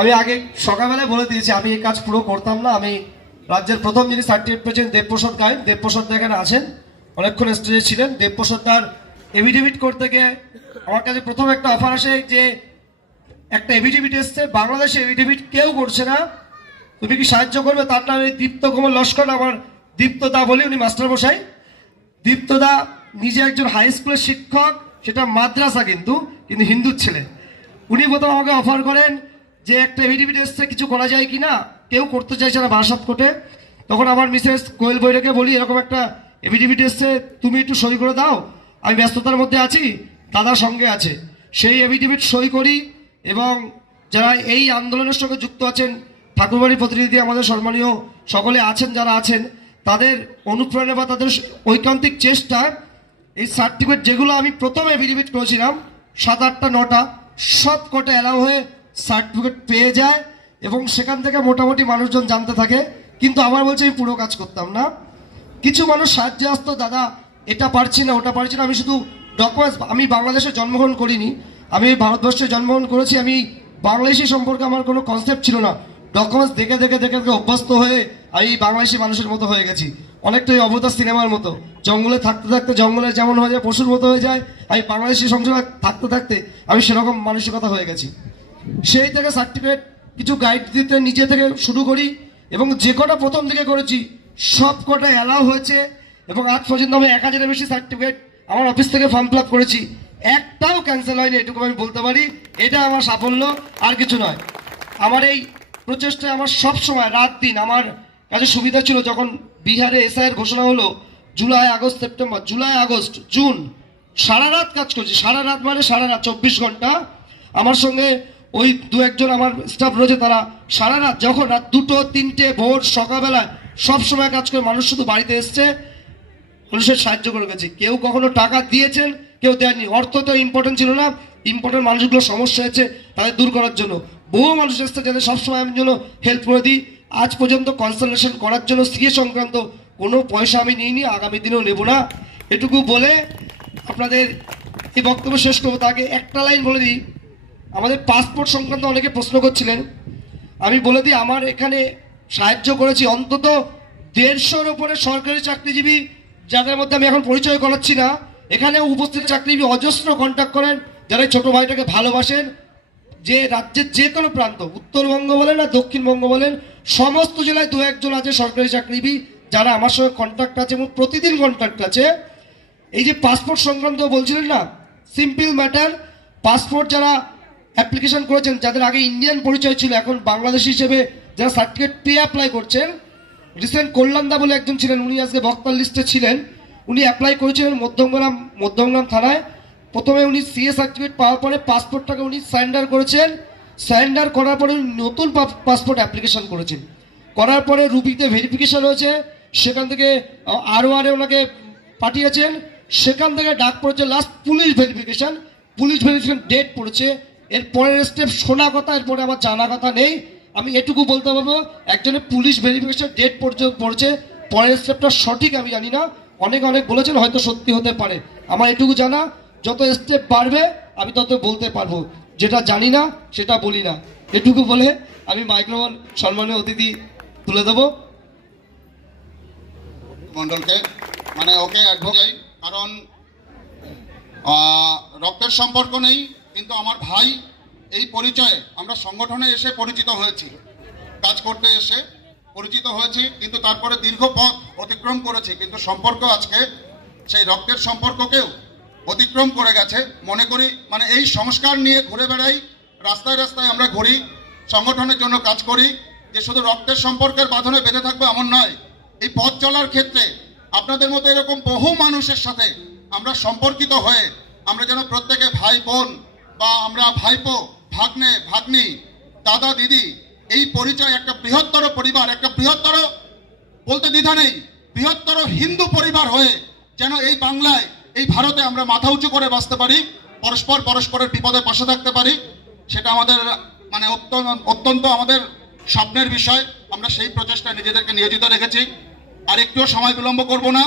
আমি আগে সকালবেলায় বলে দিয়েছি আমি এই কাজ পুরো করতাম না। আমি রাজ্যের প্রথম যিনি সার্টিফিকেট পেয়েছেন দেবপ্রসাদ গায়েন, দেবপ্রসাদ দা এখানে আছেন, অনেকক্ষণ স্টেজে ছিলেন। দেবপ্রসাদ দার এভিডেভিট করতে গিয়ে আমার কাছে প্রথম একটা অফার আসে যে একটা এভিডেভিট এসছে, বাংলাদেশে এভিডেভিট কেউ করছে না, তুমি কি সাহায্য করবে? তার নাম দীপ্ত কুমার লস্কর। আমার দীপ্ত দা বলি, উনি মাস্টারমশাই। দীপ্ত দা নিজে একজন হাই স্কুলের শিক্ষক, সেটা মাদ্রাসা, কিন্তু হিন্দুর ছেলে। উনি প্রথম আমাকে অফার করেন যে একটা এভিডেভিট এসছে, কিছু করা যায় কি না, কেউ করতে চাইছে না বারাসাত কোর্টে। তখন আমার মিসেস কোয়েল বৈরাকে বলি এরকম একটা এভিডেভিট এসছে, তুমি একটু সই করে দাও, আমি ব্যস্ততার মধ্যে আছি, দাদার সঙ্গে আছে। সেই এভিডেভিট সই করি এবং যারা এই আন্দোলনের সঙ্গে যুক্ত আছেন, ঠাকুরবাড়ির প্রতিনিধি আমাদের সম্মানীয় সকলে আছেন, যারা আছেন তাদের অনুপ্রেরণা বা তাদের ঐকান্তিক চেষ্টা, এই সার্টিফিকেট যেগুলো আমি প্রথমে এভিডেভিট করেছিলাম 7, 8টা 9টা সব কটা অ্যালাউ হয়ে সার্টিফিকেট পেয়ে যায় এবং সেখান থেকে মোটামুটি মানুষজন জানতে থাকে। কিন্তু আমার বলছে আমি পুরো কাজ করতাম না। কিছু মানুষ সাহায্যে আসতো, দাদা এটা পারছি না, ওটা পারছি না। আমি শুধু ডকুমেন্টস, আমি বাংলাদেশে জন্মগ্রহণ করিনি, আমি ভারতবর্ষে জন্মগ্রহণ করেছি। আমি বাংলাদেশি সম্পর্কে আমার কোনো কনসেপ্ট ছিল না। ডকুমেন্টস দেখে দেখে দেখে দেখে অভ্যস্ত হয়ে আমি বাংলাদেশি মানুষের মতো হয়ে গেছি, অনেকটাই অবতার সিনেমার মতো। জঙ্গলে থাকতে থাকতে জঙ্গলে যেমন হয়ে যায়, পশুর মতো হয়ে যায়, আমি বাংলাদেশি সংসারে থাকতে থাকতে আমি সেরকম মানসিকতা হয়ে গেছি। সেই থেকে সার্টিফিকেট কিছু গাইড দিতে নিজে থেকে শুরু করি এবং যে কটা প্রথম থেকে করেছি সব কটা অ্যালাউ হয়েছে এবং আজ পর্যন্ত আমি 1000-এর বেশি সার্টিফিকেট আমার অফিস থেকে ফর্ম ফিল আপ করেছি, একটাও ক্যান্সেল হয়নি, এটুকু আমি বলতে পারি। এটা আমার সাফল্য, আর কিছু নয়। আমার এই প্রচেষ্টায় আমার সব সময় রাত দিন, আমার কাছে সুবিধা ছিল যখন বিহারে এসআইয়ের ঘোষণা হলো July August September, July August June, সারা রাত কাজ করছি। সারা রাত মানে সারা রাত 24 ঘন্টা। আমার সঙ্গে ওই 2-1 জন আমার স্টাফ রয়েছে, তারা সারা রাত, যখন রাত 2টো 3টে ভোর সকালবেলা সব সময় কাজ করে। মানুষ শুধু বাড়িতে এসছে, মানুষের সাহায্য করে গেছে। কেউ কখনো টাকা দিয়েছেন, কেউ দেয়নি। অর্থ তো ইম্পর্টেন্ট ছিল না, ইম্পর্টেন্ট মানুষগুলো সমস্যা হয়েছে তাদের দূর করার জন্য বহু মানুষ এসছে, যাদের সবসময় আমি জন্য হেল্প করে দিই। আজ পর্যন্ত কনসালটেশন করার জন্য সিএ সংক্রান্ত কোনো পয়সা আমি নিইনি, আগামী দিনেও নেব না। এটুকু বলে আপনাদের এই বক্তব্য শেষ করবো। তাকে একটা লাইন বলে দিই, আমাদের পাসপোর্ট সংক্রান্ত অনেকে প্রশ্ন করছিলেন, আমি বলে দিই আমার এখানে সাহায্য করেছি অন্তত 150-র উপরে সরকারি চাকরিজীবী, যাদের মধ্যে আমি এখন পরিচয় করাচ্ছি না। এখানে উপস্থিত চাকরিজীবী অজস্র কন্ট্যাক্ট করেন, যারা ছোট ভাইটাকে ভালোবাসেন। যে রাজ্যের যে কোনো প্রান্ত, উত্তরবঙ্গ বলেন আর দক্ষিণবঙ্গ বলেন, সমস্ত জেলায় 2-1 জন আছে সরকারি চাকরিজীবী যারা আমার সঙ্গে কন্ট্যাক্ট আছে এবং প্রতিদিন কন্ট্যাক্ট আছে। এই যে পাসপোর্ট সংক্রান্ত বলছিলেন না, সিম্পল ম্যাটার। পাসপোর্ট যারা অ্যাপ্লিকেশন করেছেন, যাদের আগে ইন্ডিয়ান পরিচয় ছিল, এখন বাংলাদেশি হিসেবে যারা সার্টিফিকেট পেয়ে অ্যাপ্লাই করছেন, রিসেন্ট কল্যাণদা বলে একজন ছিলেন, উনি আজকে বক্তার লিস্টে ছিলেন। উনি অ্যাপ্লাই করেছিলেন মধ্যমগ্রাম থানায়। প্রথমে উনি সিএ সার্টিফিকেট পাওয়ার পরে পাসপোর্টটাকে উনি সারেন্ডার করেছেন। সারেন্ডার করার পরে উনি নতুন পাসপোর্ট অ্যাপ্লিকেশন করেছেন। করার পরে রুবিতে ভেরিফিকেশন হয়েছে, সেখান থেকে আরওআরে ওনাকে পাঠিয়েছেন, সেখান থেকে ডাক পড়েছে লাস্ট পুলিশ ভেরিফিকেশন ডেট পড়েছে। এর পরের স্টেপ শোনা কথা, এরপরে আমার জানা কথা নেই। আমি এটুকু বলতে পারবো, একজনের পুলিশ ভেরিফিকেশন ডেট পড়ছে, পরের স্টেপটা সঠিক আমি জানি না। অনেক বলেছেন, হয়তো সত্যি হতে পারে। আমার এটুকু জানা, যত স্টেপ বাড়বে আমি তত বলতে পারবো, যেটা জানি না সেটা বলি না। এটুকু বলে আমি মাইক্রোফোন সম্মানীয় অতিথি তুলে দেবো মন্ডলকে, মানে ওকে অ্যাডভোকেট, কারণ রক্তের সম্পর্ক নেই, কিন্তু আমার ভাই, এই পরিচয়ে আমরা সংগঠনে এসে পরিচিত হয়েছি, কাজ করতে এসে পরিচিত হয়েছি, কিন্তু তারপরে দীর্ঘ পথ অতিক্রম করেছি, কিন্তু সম্পর্ক আজকে সেই রক্তের সম্পর্ককেও অতিক্রম করে গেছে। মনে করি মানে এই সংস্কার নিয়ে ঘুরে বেড়াই, রাস্তায় রাস্তায় আমরা ঘুরি, সংগঠনের জন্য কাজ করি, যে শুধু রক্তের সম্পর্কের বাঁধনে বেঁধে থাকবো এমন নয়। এই পথ চলার ক্ষেত্রে আপনাদের মতো এরকম বহু মানুষের সাথে আমরা সম্পর্কিত হয়ে আমরা যেন প্রত্যেকে ভাই বোন, বা আমরা ভাইপো, ভাগ্নে ভাগ্নি, দাদা দিদি, এই পরিচয় একটা বৃহত্তর পরিবার, একটা বৃহত্তর, বলতে দ্বিধা নেই, বৃহত্তর হিন্দু পরিবার হয়ে যেন এই বাংলায়, এই ভারতে আমরা মাথা উঁচু করে বাঁচতে পারি, পরস্পরের বিপদে পাশে থাকতে পারি। সেটা আমাদের মানে অত্যন্ত আমাদের স্বপ্নের বিষয়। আমরা সেই প্রচেষ্টায় নিজেদেরকে নিয়োজিত রেখেছি। আর একটুও সময় বিলম্ব করব না।